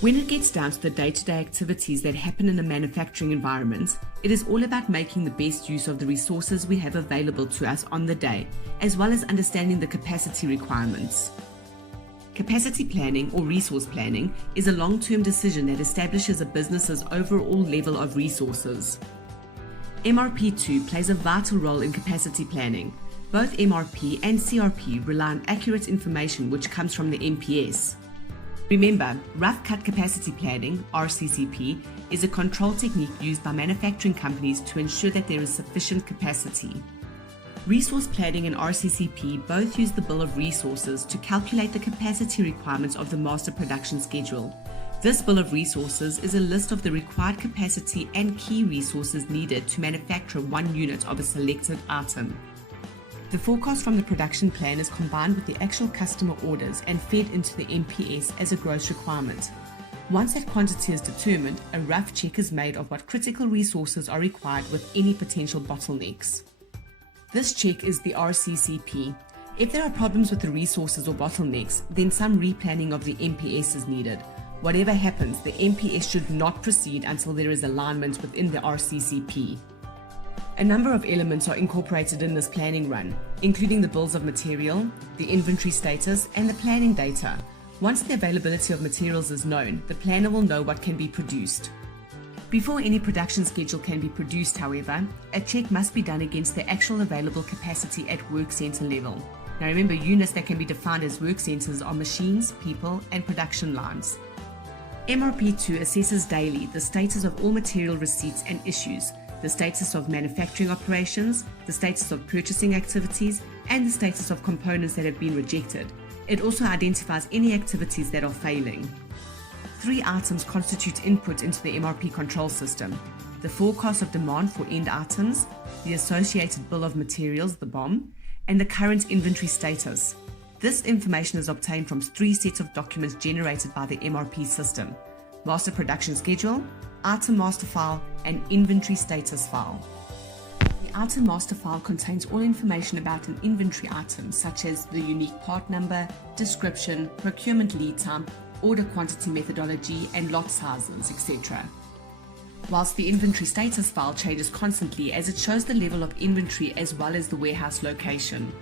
When it gets down to the day-to-day activities that happen in a manufacturing environment, it is all about making the best use of the resources we have available to us on the day, as well as understanding the capacity requirements. Capacity planning or resource planning is a long-term decision that establishes a business's overall level of resources. MRP2 plays a vital role in capacity planning. Both MRP and CRP rely on accurate information which comes from the MPS. Remember, rough cut capacity planning, RCCP, is a control technique used by manufacturing companies to ensure that there is sufficient capacity. Resource planning and RCCP both use the Bill of Resources to calculate the capacity requirements of the master production schedule. This Bill of Resources is a list of the required capacity and key resources needed to manufacture 1 unit of a selected item. The forecast from the production plan is combined with the actual customer orders and fed into the MPS as a gross requirement. Once that quantity is determined, a rough check is made of what critical resources are required with any potential bottlenecks. This check is the RCCP. If there are problems with the resources or bottlenecks, then some replanning of the MPS is needed. Whatever happens, the MPS should not proceed until there is alignment within the RCCP. A number of elements are incorporated in this planning run, including the bills of material, the inventory status, and the planning data. Once the availability of materials is known, the planner will know what can be produced. Before any production schedule can be produced, however, a check must be done against the actual available capacity at work center level. Now remember, units that can be defined as work centers are machines, people, and production lines. MRP2 assesses daily the status of all material receipts and issues, the status of manufacturing operations, the status of purchasing activities, and the status of components that have been rejected. It also identifies any activities that are failing. 3 items constitute input into the MRP control system: the forecast of demand for end items, the associated bill of materials, the BOM, and the current inventory status. This information is obtained from 3 sets of documents generated by the MRP system: master production schedule, item master file, and inventory status file. The item master file contains all information about an inventory item, such as the unique part number, description, procurement lead time, order quantity methodology, and lot sizes, etc. Whilst the inventory status file changes constantly as it shows the level of inventory as well as the warehouse location.